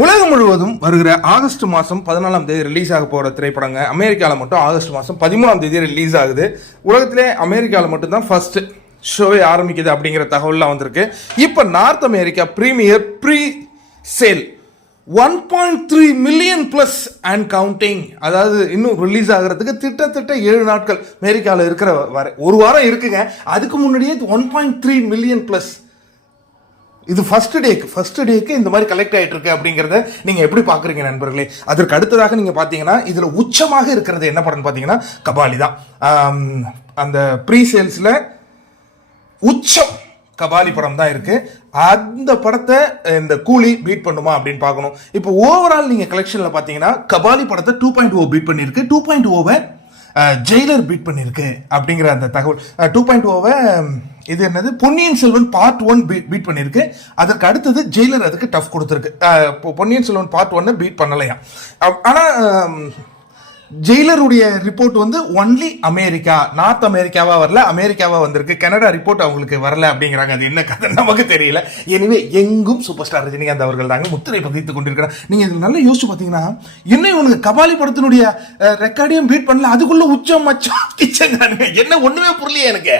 உலகம் முழுவதும் வருகிற ஆகஸ்ட் மாதம் 14ஆம் தேதி ரிலீஸ் ஆக போகிற திரைப்படங்க அமெரிக்காவில் மட்டும் ஆகஸ்ட் மாதம் 13ஆம் தேதி ரிலீஸ் ஆகுது. உலகத்திலே அமெரிக்காவில் மட்டும்தான் ஃபர்ஸ்ட் ஷோவே ஆரம்பிக்குது அப்படிங்கிற தகவல்லாம் வந்திருக்கு. இப்போ North America premier pre sale 1.3 million plus and counting. அதாவது இன்னும் ரிலீஸ் ஆகிறதுக்கு கிட்டத்தட்ட 7 நாட்கள் அமெரிக்காவில் இருக்கிற ஒரு வாரம் இருக்குங்க. அதுக்கு முன்னாடியே 1.3 மில்லியன் ப்ளஸ். இது ஃபர்ஸ்ட் டேக்கு இந்த மாதிரி கலெக்ட் ஆகிட்டு இருக்கு அப்படிங்கிறத நீங்கள் எப்படி பார்க்குறீங்க நண்பர்களே? அதற்கு அடுத்ததாக நீங்கள் பார்த்தீங்கன்னா இதில் உச்சமாக இருக்கிறது என்ன படம்னு பார்த்தீங்கன்னா கபாலி தான். அந்த ப்ரீ சேல்ஸில் உச்சம் கபாலி படம் தான் இருக்கு. அந்த படத்தை இந்த கூலி பீட் பண்ணுமா அப்படின்னு பார்க்கணும். இப்போ ஓவரால் நீங்கள் கலெக்ஷனில் பார்த்தீங்கன்னா கபாலி படத்தை 2.0 பீட் பண்ணியிருக்கு. 2.0வை ஜெயிலர் பீட் பண்ணியிருக்கு அப்படிங்கிற அந்த தகவல். 2.0வை இது என்னது பொன்னியின் செல்வன் பார்ட் 1 பீட் பண்ணியிருக்கு. அதற்கு அடுத்தது ஜெயிலர் அதுக்கு டஃப் கொடுத்துருக்கு. பொன்னியின் செல்வன் பார்ட் 1 பீட் பண்ணலையா. ஆனால் ஜெயிலருடைய ரிப்போர்ட் வந்து ஒன்லி அமெரிக்கா, நார்த் அமெரிக்காவா வரல, அமெரிக்காவா வந்திருக்கு. கனடா ரிப்போர்ட் அவங்களுக்கு வரல அப்படிங்கிறாங்க. அது என்ன கதை நமக்கு தெரியல. எனவே எங்கும் சூப்பர் ஸ்டார் ரஜினிகாந்த் அவர்கள் தாங்க முத்திரை பதித்துக் கொண்டிருக்கிறார். நீங்க இதில் நல்லா யோசிச்சு பார்த்தீங்கன்னா இன்னும் இவனுக்கு கபாலி படத்தினுடைய ரெக்கார்டையும் பீட் பண்ணல, அதுக்குள்ள உச்சம் மச்சம் கிச்சன் என்ன ஒண்ணுமே புரியலையே எனக்கு.